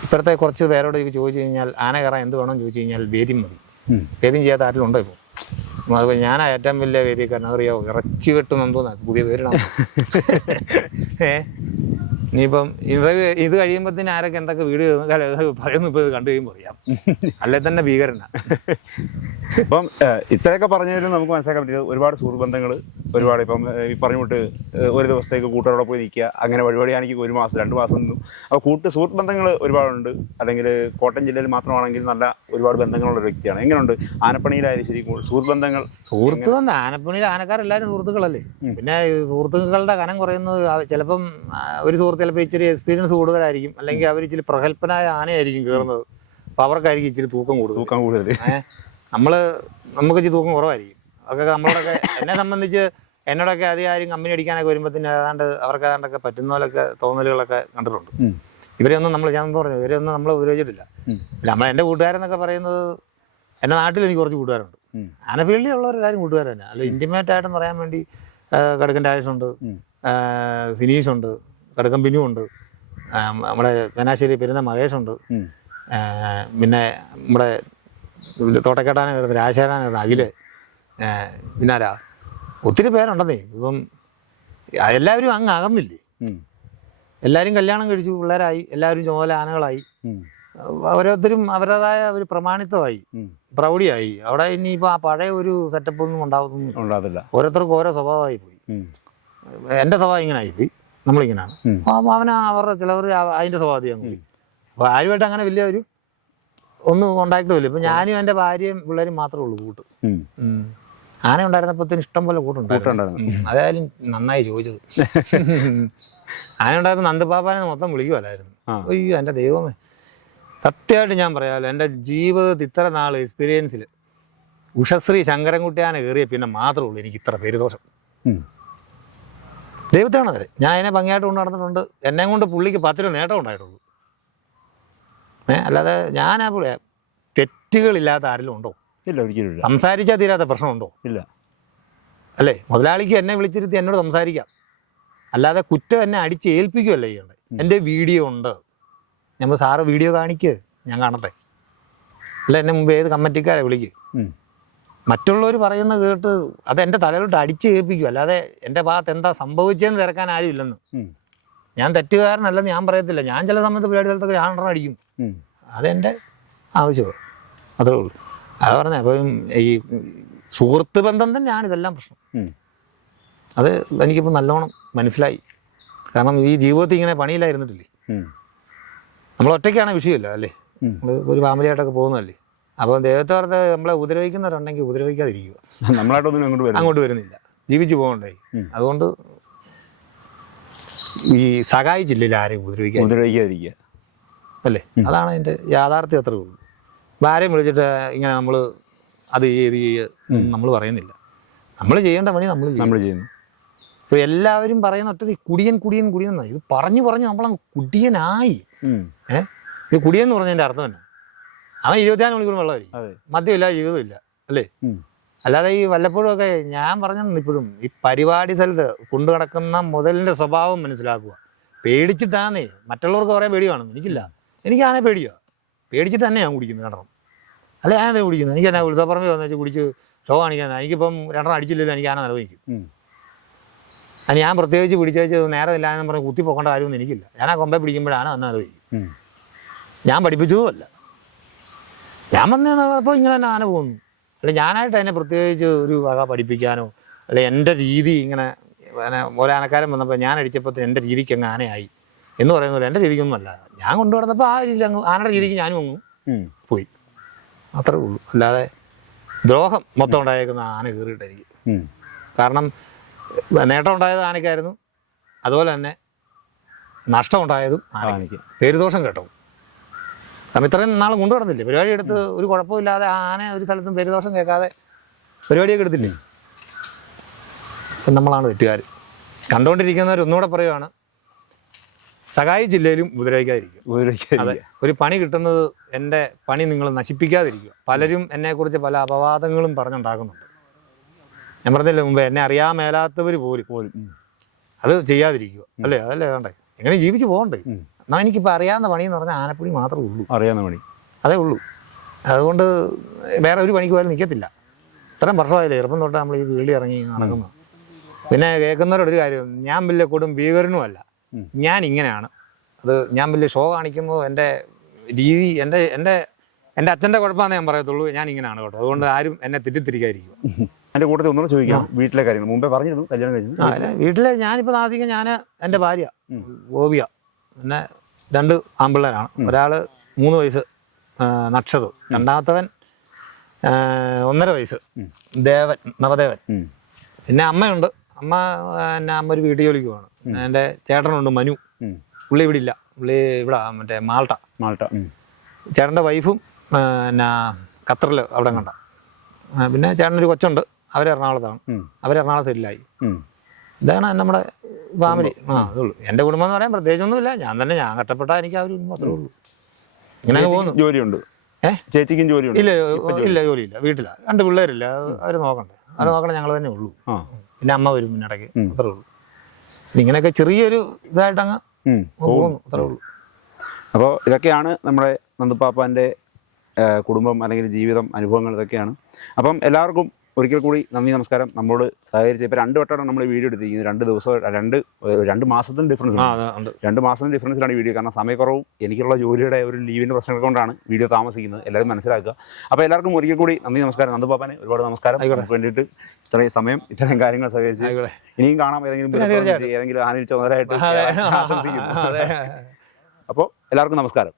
S2: ഇപ്പുറത്തെ കുറച്ച് പേരോട് എനിക്ക് ചോദിച്ചു കഴിഞ്ഞാൽ ആന കയറാൻ എന്ത് വേണമെന്ന് ചോദിച്ചു കഴിഞ്ഞാൽ വേദ്യം മതി. വേദ്യം ചെയ്യാത്ത ആരെങ്കിലും ഉണ്ടോ ഇപ്പോൾ അതുപോലെ ഞാൻ ഏറ്റവും വലിയ വേദിക്കാരൻ അതറിയാവോ? ഇറച്ചി വെട്ടും എന്തോന്നാ പുതിയ പേരിടാം ഏ? ഇനിയിപ്പം ഇവ ഇത് കഴിയുമ്പോഴത്തേന് ആരൊക്കെ എന്തൊക്കെ വീഡിയോ പറയുന്നു ഇപ്പോൾ ഇത് കണ്ടു കഴിയുമ്പോൾ അറിയാം. അല്ലെ തന്നെ ഭീകരനാണ്
S1: അപ്പം ഇത്രയൊക്കെ പറഞ്ഞതിലും നമുക്ക് മനസ്സിലാക്കാൻ പറ്റിയത് ഒരുപാട് സുഹൃത്ത് ബന്ധങ്ങൾ ഒരുപാട് ഇപ്പം ഈ പറഞ്ഞു വിട്ട് ഒരു ദിവസത്തേക്ക് കൂട്ടുകാരോടെ പോയി നിൽക്കുക. അങ്ങനെ വഴിവഴിയാണെങ്കിൽ ഒരു മാസം രണ്ട് മാസം നിന്നു. അപ്പോൾ കൂട്ട് സുഹൃത്ത് ബന്ധങ്ങൾ ഒരുപാടുണ്ട്. അല്ലെങ്കിൽ കോട്ടയം ജില്ലയിൽ മാത്രമാണെങ്കിൽ നല്ല ഒരുപാട് ബന്ധങ്ങളുള്ള ഒരു വ്യക്തിയാണ്. എങ്ങനെയുണ്ട്? ആനപ്പണിയിലായാലും ശരി സുഹൃത്ത് ബന്ധങ്ങൾ
S2: സുഹൃത്ത് ബന്ധം ആനപ്പണിയിൽ ആനക്കാരെല്ലാവരും സുഹൃത്തുക്കളല്ലേ? പിന്നെ സുഹൃത്തുക്കളുടെ കനം കുറയുന്നത് ചിലപ്പം ഒരു സുഹൃത്ത് ചിലപ്പോൾ ഇച്ചിരി എക്സ്പീരിയൻസ് കൂടുതലായിരിക്കും. അല്ലെങ്കിൽ അവർ ഇച്ചിരി പ്രഗത്ഭനായ ആനയായിരിക്കും കയറുന്നത്. അപ്പോൾ അവർക്കായിരിക്കും ഇച്ചിരി തൂക്കം കൂടുതൽ.
S1: തൂക്കം കൂടുതൽ.
S2: നമ്മൾ നമുക്ക് ഇച്ചിരി തൂക്കം കുറവായിരിക്കും. അതൊക്കെ നമ്മളോടൊക്കെ എന്നെ സംബന്ധിച്ച് എന്നോടൊക്കെ അധികം ആരും കമ്പനി അടിക്കാനൊക്കെ വരുമ്പോഴത്തേന് ഏതാണ്ട് അവർക്ക് ഏതാണ്ടൊക്കെ പറ്റുന്ന പോലൊക്കെ തോന്നലുകളൊക്കെ കണ്ടിട്ടുണ്ട്. ഇവരെയൊന്നും നമ്മൾ ഞാൻ പറഞ്ഞു ഇവരെയൊന്നും നമ്മൾ ഉപയോഗിച്ചിട്ടില്ല. നമ്മൾ എന്റെ കൂട്ടുകാരെന്നൊക്കെ പറയുന്നത് എന്റെ നാട്ടിൽ എനിക്ക് കുറച്ച് കൂട്ടുകാരുണ്ട്.
S1: ഉം.
S2: ആന ഫീൽഡിൽ ഉള്ളവരെല്ലാവരും കൂട്ടുകാർ തന്നെ. അല്ല ഇന്റിമേറ്റ് ആയിട്ടെന്ന് പറയാൻ വേണ്ടി കടുക്കൻ രാജേഷുണ്ട്. സിനീഷുണ്ട്. കടുക്കൻ ബിനു ഉണ്ട് നമ്മുടെ ചനാശ്ശേരി പെരുന്ന മഹേഷുണ്ട്. പിന്നെ നമ്മുടെ തോട്ടക്കേട്ടാനെ വരുന്നത് രാശാനാണ് വരുന്നത് അഖിൽ. ആ, പിന്നെ ആരാ ഒത്തിരി പേരുണ്ടെന്നേ. ഇപ്പം എല്ലാവരും അങ്ങ് അകന്നില്ലേ? എല്ലാവരും കല്യാണം കഴിച്ചു പിള്ളേരായി എല്ലാവരും ചുമതല ആനകളായി. ഓരോരുത്തരും അവരുടേതായ ഒരു പ്രമാണിത്വമായി. പ്രൗഢിയായി. അവിടെ ഇനിയിപ്പോൾ ആ പഴയ ഒരു സെറ്റപ്പ് ഒന്നും
S1: ഉണ്ടാവുന്നു
S2: ഓരോരുത്തർക്കും ഓരോ സ്വഭാവമായി പോയി. എന്റെ സ്വഭാവം ഇങ്ങനെ ആയിപ്പോയി നമ്മളിങ്ങനെയാണ്
S1: ഉം.
S2: അപ്പോൾ അവന് അവരുടെ ചിലവർ അതിന്റെ സ്വഭാവത്തിൽ അങ്ങ് പോയി. അപ്പോൾ ആരുമായിട്ട് അങ്ങനെ വലിയ ഒരു ഒന്നും കോണ്ടാക്റ്റും ഇല്ല. ഇപ്പം ഞാനും എന്റെ ഭാര്യയും പിള്ളേരും മാത്രമേ ഉള്ളൂ കൂട്ട്. ആന ഉണ്ടായിരുന്നപ്പോഴത്തേന് ഇഷ്ടം പോലെ കൂട്ടുണ്ടായിരുന്നു. അതായാലും നന്നായി ചോദിച്ചത്. ആന ഉണ്ടായിരുന്ന നന്ദബാബാനെ മൊത്തം വിളിക്കുമല്ലായിരുന്നു അയ്യോ എന്റെ ദൈവമേ. സത്യമായിട്ട് ഞാൻ പറയാമല്ലോ എന്റെ ജീവിതത്തിൽ ഇത്ര നാൾ എക്സ്പീരിയൻസിൽ ഉഷശ്രീ ശങ്കരൻകുട്ടിയാനെ കയറിയ പിന്നെ മാത്രമേ ഉള്ളൂ എനിക്ക് ഇത്ര പേരുദോഷം. ദൈവത്തിനാണ് അതെ. ഞാൻ അതിനെ ഭംഗിയായിട്ട് കൊണ്ട് നടന്നിട്ടുണ്ട്. എന്നെ കൊണ്ട് പുള്ളിക്ക് പത്ത് രൂപ നേട്ടം ഉണ്ടായിട്ടുള്ളൂ. ഏഹ് അല്ലാതെ ഞാൻ ആ പുള്ളിയെ തെറ്റുകളില്ലാത്ത ആരെങ്കിലും ഉണ്ടോ?
S1: ഇല്ല ഒരിക്കലും
S2: സംസാരിച്ചാൽ തീരാത്ത പ്രശ്നമുണ്ടോ?
S1: ഇല്ല.
S2: അല്ലേ? മുതലാളിക്ക് എന്നെ വിളിച്ചിരുത്തി എന്നോട് സംസാരിക്കാം. അല്ലാതെ കുറ്റം എന്നെ അടിച്ച് ഏൽപ്പിക്കുകയല്ല ചെയ്യേണ്ടത് എന്റെ വീഡിയോ ഉണ്ട്. നമ്മൾ സാറ് വീഡിയോ കാണിക്ക്. ഞാൻ കാണട്ടെ. അല്ല എന്നെ മുമ്പ് ഏത് കമ്മിറ്റിക്കാരെ വിളിക്ക്? മറ്റുള്ളവർ പറയുന്ന കേട്ട് അത് എന്റെ തലയിലോട്ട് അടിച്ച് ഏൽപ്പിക്കും അല്ലാതെ എന്റെ ഭാഗത്ത് എന്താ സംഭവിച്ചതെന്ന് തിരക്കാൻ ആരും ഇല്ലെന്ന് ഞാൻ തെറ്റുകാരനല്ലെന്ന് ഞാൻ പറയത്തില്ല. ഞാൻ ചില സമയത്ത് പരിപാടി സ്ഥലത്തൊക്കെ ഞാൻ അടിക്കും. അതെന്റെ ആവശ്യമാണ്. അത്രേ ഉള്ളൂ. അത് പറഞ്ഞ അപ്പം ഈ സുഹൃത്ത് ബന്ധം തന്നെയാണ് ഇതെല്ലാം പ്രശ്നം. അത് എനിക്കിപ്പോൾ നല്ലോണം മനസ്സിലായി. കാരണം ഈ ജീവിതത്തിൽ ഇങ്ങനെ പണിയിലായിരുന്നിട്ടില്ലേ
S1: ഉം.
S2: നമ്മൾ ഒറ്റയ്ക്കാണ് വിഷയമില്ല അല്ലേ. നമ്മൾ ഒരു ഫാമിലിയായിട്ടൊക്കെ പോകുന്നതല്ലേ? അപ്പോൾ ദൈവത്തെ ഓർത്ത് നമ്മളെ ഉപദ്രവിക്കുന്നവരുണ്ടെങ്കിൽ ഉപദ്രവിക്കാതിരിക്കുക.
S1: നമ്മളായിട്ടൊന്നും അങ്ങോട്ട്
S2: അങ്ങോട്ട് വരുന്നില്ല. ജീവിച്ചു പോകണ്ടേ. അതുകൊണ്ട് ഈ സഹായിച്ചില്ല ആരെയും ഉപദ്രവിക്കാൻ.
S1: ഉപദ്രവിക്കാതിരിക്കുക.
S2: അല്ലേ? അതാണ് അതിന്റെ യാഥാർത്ഥ്യം അത്രേ ഉള്ളൂ. ആരെയും വിളിച്ചിട്ട് ഇങ്ങനെ നമ്മൾ അത് ചെയ്ത് ചെയ്യുക നമ്മൾ പറയുന്നില്ല. നമ്മൾ ചെയ്യേണ്ട പണി നമ്മൾ
S1: നമ്മൾ ചെയ്യുന്നു.
S2: ഇപ്പോൾ എല്ലാവരും പറയുന്ന ഒറ്റ കുടിയൻ കുടിയൻ കുടിയൻ എന്നാണ് ഇത് പറഞ്ഞു പറഞ്ഞ് നമ്മളങ്ങ് കുടിയനായി. ഏഹ് ഇത് കുടിയൻ എന്ന് പറഞ്ഞതിന്റെ അർത്ഥം തന്നെ അവൻ ഇരുപത്തിനാല് മണിക്കൂർ വെള്ളമായിരിക്കും മദ്യമില്ല ജീവിതമില്ല അല്ലേ? അല്ലാതെ ഈ വല്ലപ്പോഴും ഒക്കെ ഞാൻ പറഞ്ഞു ഇപ്പോഴും? ഈ പരിപാടി സ്ഥലത്ത് കൊണ്ടു കിടക്കുന്ന മുതലിന്റെ സ്വഭാവം മനസ്സിലാക്കുക. പേടിച്ചിട്ടാന്നേ. മറ്റുള്ളവർക്ക് പറയാൻ പേടി കാണും എനിക്കില്ല. എനിക്ക് ആനെ പേടിയോ. പേടിച്ചിട്ട് തന്നെ ഞാൻ കുടിക്കുന്നത് രണ്ടെണ്ണം. അല്ല ഞാൻ എന്തിനാ കുടിക്കുന്നത് എനിക്ക് എന്നാ ഉത്സവപ്പറമ്പ് വന്നു വെച്ചാൽ കുടിച്ച് ഷോ കാണിക്കാൻ എനിക്കിപ്പം രണ്ടെണ്ണം അടിച്ചില്ലല്ലോ എനിക്ക് ആന നിലനിൽക്കും. അത് ഞാൻ പ്രത്യേകിച്ച് പിടിച്ചേച്ച് നേരെ ഇല്ലാന്ന് പറഞ്ഞ് കുത്തി പോക്കേണ്ട കാര്യമൊന്നും എനിക്കില്ല. ഞാൻ ആ കൊമ്പെ പിടിക്കുമ്പോഴാണ് അന്ന്
S1: ഉം.
S2: ഞാൻ പഠിപ്പിച്ചതുമല്ല. ഞാൻ വന്നപ്പോൾ ഇങ്ങനെ തന്നെ ആന പോകുന്നു. അല്ല ഞാനായിട്ട് അതിനെ പ്രത്യേകിച്ച് ഒരു വക പഠിപ്പിക്കാനോ അല്ലെ എന്റെ രീതി ഇങ്ങനെ ഓരോ ഒരാനക്കാരൻ വന്നപ്പോൾ ഞാൻ അടിച്ചപ്പോൾ എന്റെ രീതിക്ക് അങ്ങ് ആനയായി എന്ന് പറയുന്നില്ല എന്റെ രീതിക്കൊന്നുമല്ല. ഞാൻ കൊണ്ടുവന്നപ്പോൾ ആ രീതിയിൽ അങ്ങ് ആനയുടെ രീതിക്ക് ഞാനും അങ്ങ് പോയി. അത്രേ ഉള്ളൂ. അല്ലാതെ ദ്രോഹം മൊത്തം ഉണ്ടായേക്കുന്ന ആന കയറിയിട്ടായിരിക്കും. കാരണം നേട്ടം ഉണ്ടായത് ആനയ്ക്കായിരുന്നു. അതുപോലെ തന്നെ നഷ്ടം ഉണ്ടായതും ആനയ്ക്ക്. പേരുദോഷം കേട്ടോ കാരണം ഇത്രയും നാൾ കൊണ്ടു നടന്നില്ലേ പരിപാടി എടുത്ത് ഒരു കുഴപ്പമില്ലാതെ ആ ആന ഒരു സ്ഥലത്തും പേരുദോഷം കേൾക്കാതെ പരിപാടിയൊക്കെ എടുത്തില്ലേ? നമ്മളാണ് തെറ്റുകാർ കണ്ടുകൊണ്ടിരിക്കുന്നവർ ഒന്നുകൂടെ പറയുവാണ് സഹായി ജില്ലയിലും ഉപദ്രവിക്കാതിരിക്കും. അതെ ഒരു പണി കിട്ടുന്നത് എന്റെ പണി നിങ്ങൾ നശിപ്പിക്കാതിരിക്കുക. പലരും എന്നെക്കുറിച്ച് പല അപവാദങ്ങളും പറഞ്ഞുണ്ടാക്കുന്നുണ്ട്. ഞാൻ പറഞ്ഞില്ല മുമ്പ് എന്നെ അറിയാൻ മേലാത്തവർ പോലും.
S1: പോലും
S2: അത് ചെയ്യാതിരിക്കുക. അല്ലേ? അതല്ലേ വേണ്ടേ? എങ്ങനെ ജീവിച്ച് പോകണ്ടേ. എന്നാൽ എനിക്കിപ്പോൾ അറിയാവുന്ന പണി എന്ന് പറഞ്ഞാൽ ആനപ്പണി മാത്രമേ ഉള്ളൂ.
S1: അറിയാവുന്ന പണി.
S2: അതേ ഉള്ളൂ. അതുകൊണ്ട് വേറെ ഒരു പണിക്ക് പോയാലും നിൽക്കത്തില്ല ഇത്രയും വർഷമായില്ലേ ചെറുപ്പം തൊട്ട് നമ്മൾ ഈ വീളി ഇറങ്ങി നടക്കുന്നു പിന്നെ കേൾക്കുന്നവരോടൊരു കാര്യം ഞാൻ വലിയ കൊടും ഭീകരനുമല്ല. ഞാൻ ഇങ്ങനെയാണ് അത് ഞാൻ വലിയ ഷോ കാണിക്കുന്നത് എന്റെ രീതി എന്റെ എന്റെ എന്റെ അച്ഛന്റെ കുഴപ്പമാണെന്ന് ഞാൻ പറയത്തുള്ളൂ. ഞാൻ ഇങ്ങനെയാണ് കേട്ടോ. അതുകൊണ്ട് ആരും എന്നെ തെറ്റിദ്ധരിക്കാതിരിക്കുക.
S1: എന്റെ കൂട്ടത്തിൽ ഒന്നുകൂടെ ചോദിക്കാം വീട്ടിലെ കാര്യങ്ങൾ. മുമ്പേ പറഞ്ഞിരുന്നു കല്യാണം കഴിഞ്ഞു.
S2: വീട്ടിലെ ഞാനിപ്പോൾ താമസിക്കാൻ ഞാൻ എന്റെ ഭാര്യ ഗോപിയ പിന്നെ രണ്ട് ആമ്പിള്ളേരാണ് ഒരാൾ മൂന്ന് വയസ്സ് നക്ഷത്. രണ്ടാമത്തവൻ ഒന്നര വയസ്സ്. ദേവൻ നവദേവൻ. പിന്നെ അമ്മയുണ്ട്. അമ്മ എന്നെ അമ്മ ഒരു വീട്ടു ജോലിക്ക് പോകണം എന്റെ ചേട്ടനുണ്ട് മനു. പുള്ളി ഇവിടെ ഇല്ല. പുള്ളി ഇവിടെ മറ്റേ മാൾട്ട.
S1: മാൾട്ട ചേട്ടന്റെ
S2: ചേട്ടന്റെ വൈഫും എന്നാ ഖത്തറിൽ അവിടെ കണ്ട. പിന്നെ ചേട്ടനൊരു കൊച്ചുണ്ട്. അവർ എറണാകുളത്താണ്. അവർ എറണാകുളം സെറ്റിലായി. ഇതാണ് നമ്മുടെ ഫാമിലി. ആ അതുള്ളൂ എന്റെ കുടുംബം എന്ന് പറയാൻ പ്രത്യേകിച്ചൊന്നുമില്ല. ഞാൻ തന്നെ ഞാൻ കഷ്ടപ്പെട്ടാൽ എനിക്ക് ആ ഒരു അത്രേ ഉള്ളൂ. ഇങ്ങനെ പോകുന്നു.
S1: ജോലിയുണ്ട്.
S2: ഏഹ്
S1: ചേച്ചിക്കും ജോലിയുണ്ട്.
S2: ഇല്ല ഇല്ല ജോലിയില്ല. വീട്ടില. രണ്ട് പിള്ളേരില്ല. അവർ നോക്കണ്ടേ. അവർ നോക്കണേ ഞങ്ങൾ തന്നെ ഉള്ളൂ.
S1: ആ.
S2: പിന്നെ അമ്മ വരും പിന്നെ ഇടയ്ക്ക്. അത്രേ ഉള്ളൂ. പിന്നെ ഇങ്ങനെയൊക്കെ ചെറിയൊരു ഇതായിട്ടങ്ങ്
S1: അങ്ങ്
S2: പോകുന്നു. അത്രേ ഉള്ളൂ.
S1: അപ്പോൾ ഇതൊക്കെയാണ് നമ്മുടെ നന്ദുപ്പാപ്പാന്റെ കുടുംബം അല്ലെങ്കിൽ ജീവിതം അനുഭവങ്ങൾ ഇതൊക്കെയാണ്. അപ്പം എല്ലാവർക്കും ഒരിക്കൽ കൂടി നന്ദി നമസ്കാരം. നമ്മളോട് സഹകരിച്ച് ഇപ്പോൾ രണ്ട് വട്ടമാണ് നമ്മൾ വീഡിയോ എടുത്തിരിക്കുന്നത്. രണ്ട് ദിവസം രണ്ട് രണ്ട് മാസത്തിന് ഡിഫറൻസ് രണ്ട് മാസത്തിന് ഡിഫറൻസിലാണ് വീഡിയോ. കാരണം സമയക്കുറവും എനിക്കുള്ള ജോലിയുടെ ഒരു ലീവിന്റെ പ്രശ്നങ്ങൾ കൊണ്ടാണ് വീഡിയോ താമസിക്കുന്നത്. എല്ലാവരും മനസ്സിലാക്കുക. അപ്പോൾ എല്ലാവർക്കും ഒരിക്കൽ കൂടി നന്ദി നമസ്കാരം. നന്ദുപ്പാപ്പാനെ ഒരുപാട് നമസ്കാരം. വേണ്ടിയിട്ട് ഇത്രയും സമയം ഇത്രയും കാര്യങ്ങൾ സഹകരിച്ച് ഇനിയും കാണാം. ഏതെങ്കിലും. ഏതെങ്കിലും ആനയിൽ
S2: മുതലായിട്ട്
S1: ആശംസിക്കുന്നു. അപ്പോൾ എല്ലാവർക്കും നമസ്കാരം.